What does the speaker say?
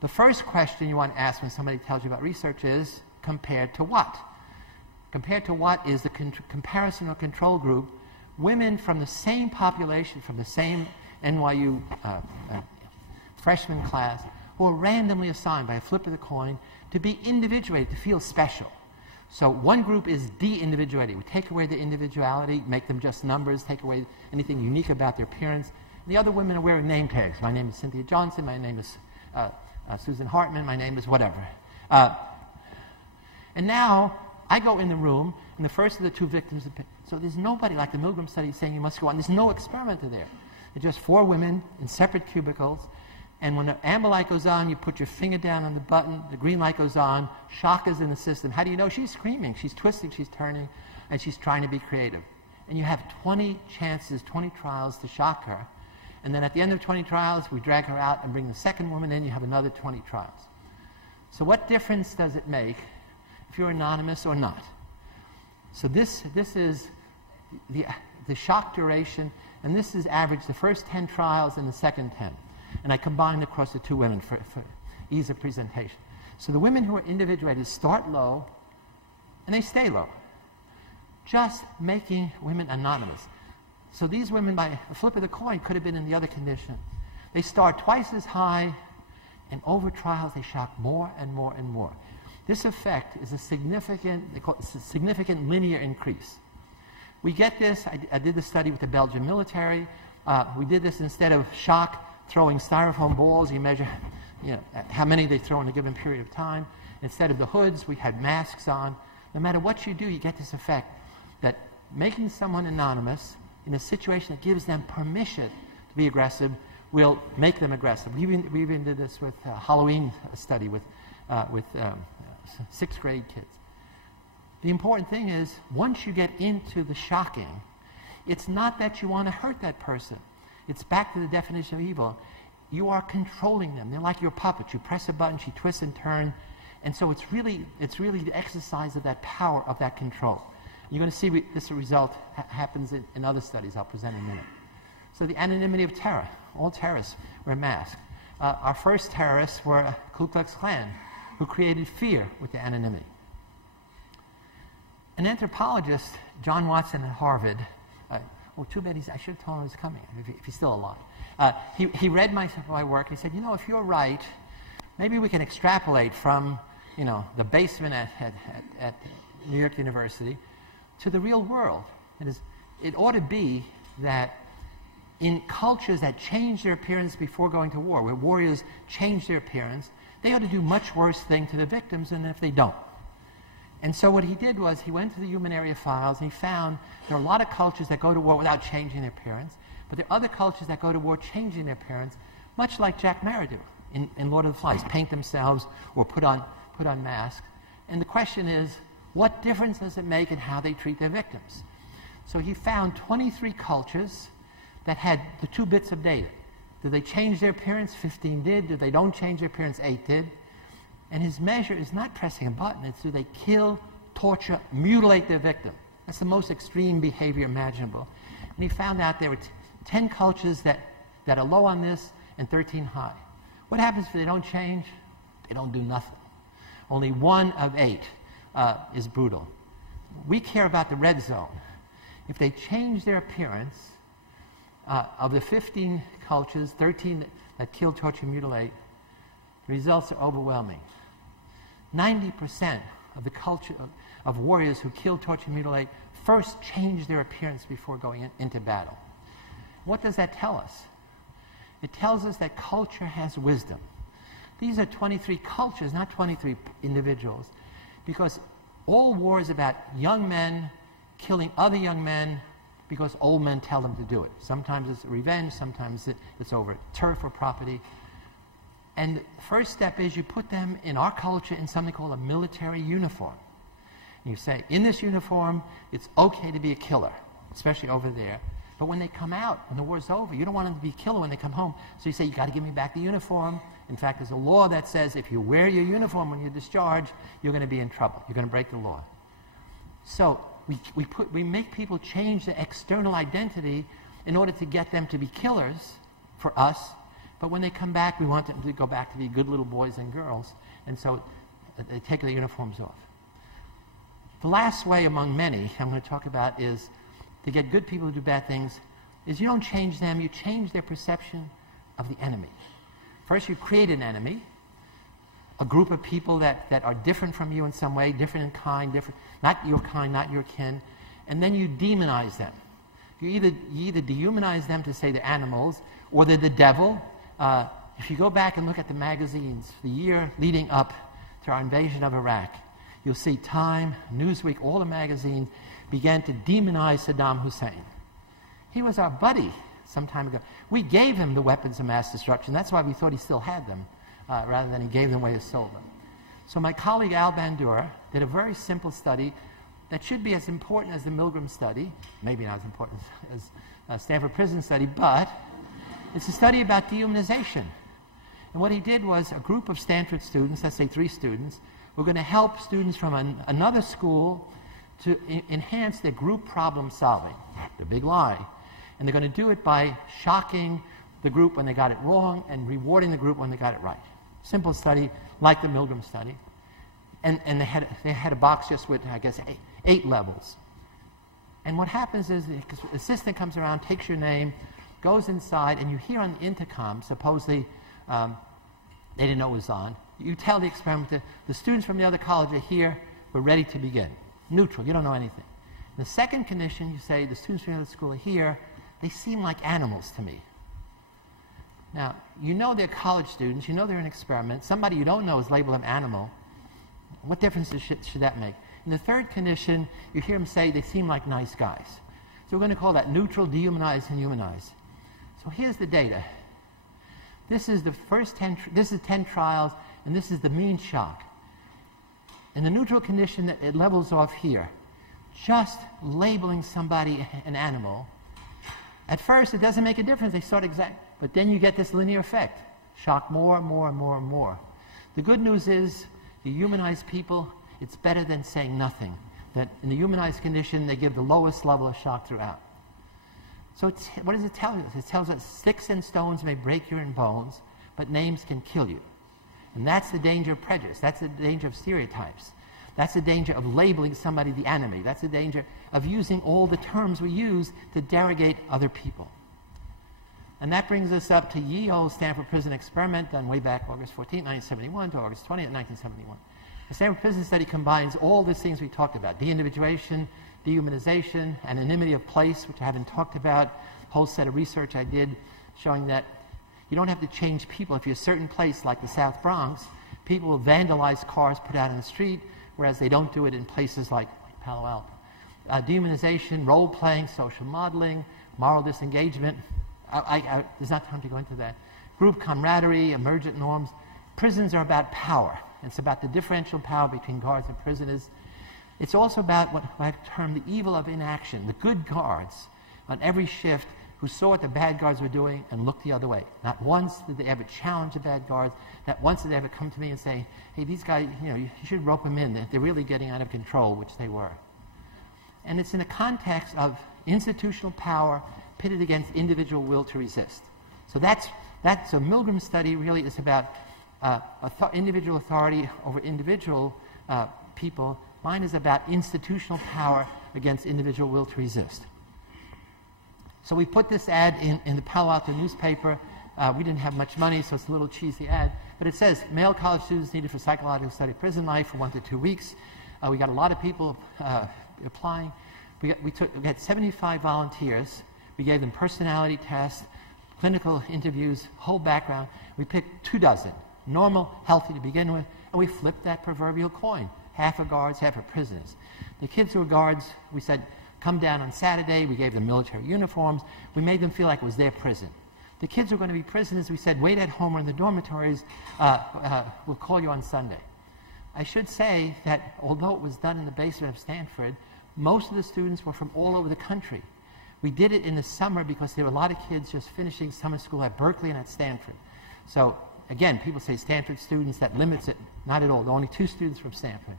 The first question you want to ask when somebody tells you about research is, compared to what? Compared to what is the comparison or control group, women from the same population, from the same NYU freshman class, who are randomly assigned by a flip of the coin to be individuated, to feel special. So one group is de-individuated. We take away the individuality, make them just numbers, take away anything unique about their appearance. And the other women are wearing name tags. My name is Cynthia Johnson, my name is Susan Hartman, my name is whatever. And now I go in the room, and the first of the two victims, so there's nobody like the Milgram study saying you must go on. There's no experimenter there. It's just 4 women in separate cubicles, and when the amber light goes on, you put your finger down on the button, the green light goes on, shock is in the system. How do you know? She's screaming, she's twisting, she's turning, and she's trying to be creative. And you have 20 chances, 20 trials to shock her. And then at the end of 20 trials, we drag her out and bring the second woman in, you have another 20 trials. So what difference does it make if you're anonymous or not? So this is the shock duration, and this is average the first 10 trials and the second 10. And I combined across the 2 women for ease of presentation. So the women who are individuated start low, and they stay low, just making women anonymous. So these women, by a flip of the coin, could have been in the other condition. They start twice as high, and over trials they shock more and more and more. This effect is a significant, they call it a significant linear increase. We get this, I did the study with the Belgian military. We did this instead of shock, throwing styrofoam balls. You measure how many they throw in a given period of time. Instead of the hoods, we had masks on. No matter what you do, you get this effect that making someone anonymous in a situation that gives them permission to be aggressive will make them aggressive. We even did this with a Halloween study with 6th grade kids. The important thing is, once you get into the shocking, it's not that you want to hurt that person. It's back to the definition of evil. You are controlling them. They're like your puppets. You press a button, she twists and turns. And so it's really the exercise of that power, of that control. You're going to see this result happens in other studies I'll present in a minute. So the anonymity of terror. All terrorists were masked. Our first terrorists were Ku Klux Klan, who created fear with the anonymity. An anthropologist, John Watson at Harvard, too bad I should have told him he was coming, if he's still alive. He read my work, and he said, if you're right, maybe we can extrapolate from, the basement at New York University to the real world. It ought to be that in cultures that change their appearance before going to war, where warriors change their appearance, they ought to do much worse thing to the victims than if they don't. And so what he did was he went to the human area files and he found there are a lot of cultures that go to war without changing their appearance, but there are other cultures that go to war changing their appearance, much like Jack Merridew in Lord of the Flies, paint themselves or put on masks. And the question is, what difference does it make in how they treat their victims? So he found 23 cultures that had the 2 bits of data. Did they change their appearance? 15 did. Did they don't change their appearance? 8 did. And his measure is not pressing a button. It's do they kill, torture, mutilate their victim. That's the most extreme behavior imaginable. And he found out there were 10 cultures that are low on this and 13 high. What happens if they don't change? They don't do nothing. Only 1 of 8 is brutal. We care about the red zone. If they change their appearance, of the 15 cultures, 13 that kill, torture, mutilate, the results are overwhelming. 90% of the culture of warriors who kill, torture, mutilate first change their appearance before going into battle. What does that tell us? It tells us that culture has wisdom. These are 23 cultures, not 23 individuals, because all war is about young men killing other young men because old men tell them to do it. Sometimes it's revenge, sometimes it's over turf or property. And the first step is you put them in our culture in something called a military uniform. And you say, in this uniform, it's okay to be a killer, especially over there. But when they come out, when the war's over, you don't want them to be a killer when they come home. So you say, you got to give me back the uniform. In fact, there's a law that says if you wear your uniform when you're discharged, you're going to be in trouble. You're going to break the law. So we make people change their external identity in order to get them to be killers for us, But when they come back, we want them to go back to be good little boys and girls, and so they take their uniforms off. The last way among many I'm going to talk about is to get good people to do bad things is you don't change them, you change their perception of the enemy. First, you create an enemy, a group of people that are different from you in some way, different in kind, not your kind, not your kin, and then you demonize them. You either dehumanize them to say they're animals, or they're the devil. If you go back and look at the magazines, the year leading up to our invasion of Iraq, you'll see Time, Newsweek, all the magazines began to demonize Saddam Hussein. He was our buddy some time ago. We gave him the weapons of mass destruction. That's why we thought he still had them, rather than he gave them away or sold them. So my colleague Al Bandura did a very simple study that should be as important as the Milgram study, maybe not as important as Stanford Prison study, but it's a study about dehumanization. And what he did was a group of Stanford students, let's say 3 students, were going to help students from another school to enhance their group problem solving, the big lie. And they're going to do it by shocking the group when they got it wrong and rewarding the group when they got it right. Simple study, like the Milgram study. And they had a box just with, I guess, 8 levels. And what happens is the assistant comes around, takes your name, goes inside, and you hear on the intercom, suppose they didn't know it was on, you tell the experimenter, the students from the other college are here, we're ready to begin. Neutral, you don't know anything. In the second condition, you say, the students from the other school are here, they seem like animals to me. Now, you know they're college students, you know they're an experiment, somebody you don't know is labeled an animal. What difference should that make? In the third condition, you hear them say they seem like nice guys. So we're going to call that neutral, dehumanize, and humanize. So here's the data. This is the first 10, this is 10 trials, and this is the mean shock. In the neutral condition, it levels off here. Just labeling somebody an animal, at first it doesn't make a difference, they start exact, but then you get this linear effect. Shock more and more and more and more. The good news is, you humanize people, it's better than saying nothing. That in the humanized condition, they give the lowest level of shock throughout. So what does it tell you? It tells us sticks and stones may break your bones, but names can kill you. And that's the danger of prejudice. That's the danger of stereotypes. That's the danger of labeling somebody the enemy. That's the danger of using all the terms we use to derogate other people. And that brings us up to Yale Stanford Prison Experiment, done way back August 14, 1971 to August 20, 1971. The Stanford Prison Study combines all these things we talked about: de-individuation, dehumanization, anonymity of place, which I haven't talked about, a whole set of research I did showing that you don't have to change people. If you're a certain place like the South Bronx, people will vandalize cars put out in the street, whereas they don't do it in places like Palo Alto. Dehumanization, role-playing, social modeling, moral disengagement. There's not time to go into that. Group camaraderie, emergent norms. Prisons are about power. It's about the differential power between guards and prisoners. It's also about what I term the evil of inaction, the good guards on every shift who saw what the bad guards were doing and looked the other way. Not once did they ever challenge the bad guards. Not once did they ever come to me and say, hey, these guys, you should rope them in. They're really getting out of control, which they were. And it's in the context of institutional power pitted against individual will to resist. So that's a Milgram study really is about individual authority over individual people. Mine is about institutional power against individual will to resist. So we put this ad in the Palo Alto newspaper. We didn't have much money, so it's a little cheesy ad. But it says, male college students needed for psychological study of prison life for 1 to 2 weeks. We got a lot of people applying. We had 75 volunteers. We gave them personality tests, clinical interviews, whole background. We picked 24, normal, healthy to begin with, and we flipped that proverbial coin. Half are guards, half are prisoners. The kids who were guards, we said, come down on Saturday. We gave them military uniforms. We made them feel like it was their prison. The kids who were going to be prisoners, we said, wait at home or in the dormitories. We'll call you on Sunday. I should say that although it was done in the basement of Stanford, most of the students were from all over the country. We did it in the summer because there were a lot of kids just finishing summer school at Berkeley and at Stanford. So again, people say Stanford students, that limits it. Not at all. There are only 2 students from Stanford.